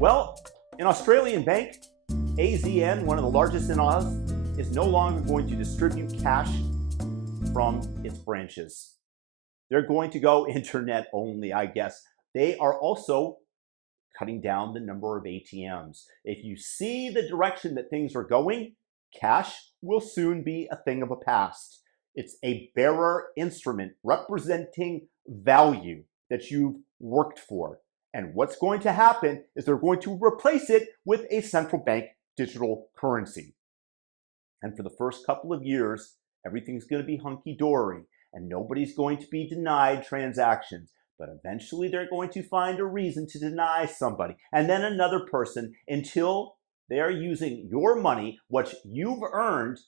Well, an Australian bank, AZN, one of the largest in Oz, is no longer going to distribute cash from its branches. They're going to go internet only, I guess. They are also cutting down the number of ATMs. If you see the direction that things are going, cash will soon be a thing of the past. It's a bearer instrument representing value that you've worked for. And what's going to happen is they're going to replace it with a central bank digital currency. And for the first couple of years, everything's going to be hunky-dory and nobody's going to be denied transactions. But eventually they're going to find a reason to deny somebody and then another person until they are using your money, what you've earned,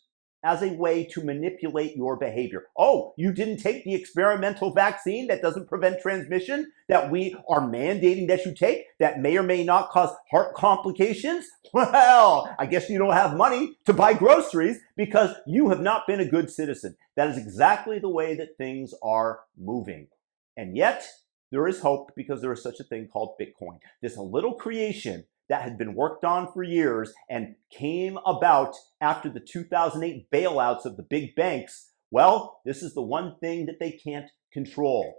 as a way to manipulate your behavior. Oh, you didn't take the experimental vaccine that doesn't prevent transmission, that we are mandating that you take, that may or may not cause heart complications? Well, I guess you don't have money to buy groceries because you have not been a good citizen. That is exactly the way that things are moving. And yet, there is hope because there is such a thing called Bitcoin. This little creation that had been worked on for years and came about after the 2008 bailouts of the big banks. Well, this is the one thing that they can't control.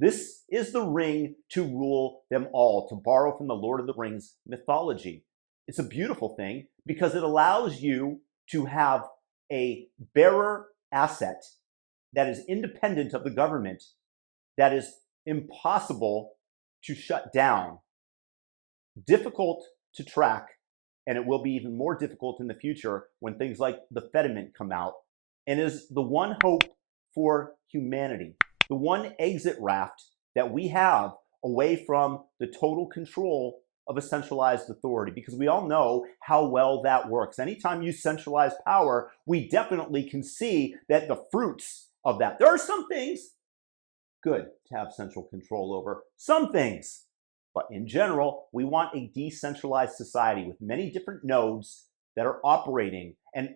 This is the ring to rule them all, to borrow from the Lord of the Rings mythology. It's a beautiful thing because it allows you to have a bearer asset that is independent of the government, that is impossible to shut down, difficult to track, and it will be even more difficult in the future when things like the Fediment come out, and is the one hope for humanity, the one exit raft that we have away from the total control of a centralized authority, because we all know how well that works. Anytime you centralize power, we definitely can see that the fruits of that. There are some things good to have central control over, some things. But in general, we want a decentralized society with many different nodes that are operating and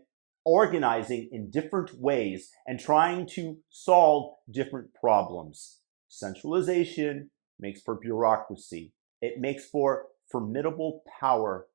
organizing in different ways and trying to solve different problems. Centralization makes for bureaucracy. It makes for formidable power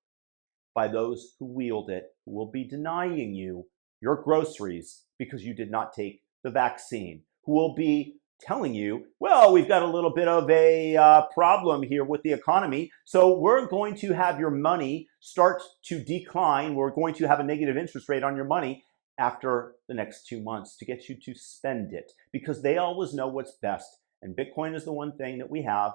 by those who wield it, who will be denying you your groceries because you did not take the vaccine, who will be telling you, well, we've got a little bit of a problem here with the economy, so we're going to have your money start to decline. We're going to have a negative interest rate on your money after the next 2 months to get you to spend it, because they always know what's best. And Bitcoin is the one thing that we have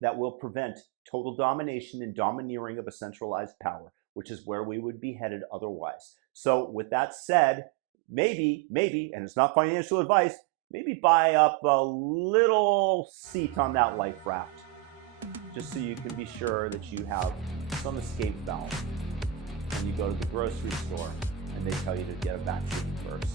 that will prevent total domination and domineering of a centralized power, which is where we would be headed otherwise. So with that said, maybe, and it's not financial advice, maybe buy up a little seat on that Life-raft, just so you can be sure that you have some escape valve when you go to the grocery store and they tell you to get a vaccine first.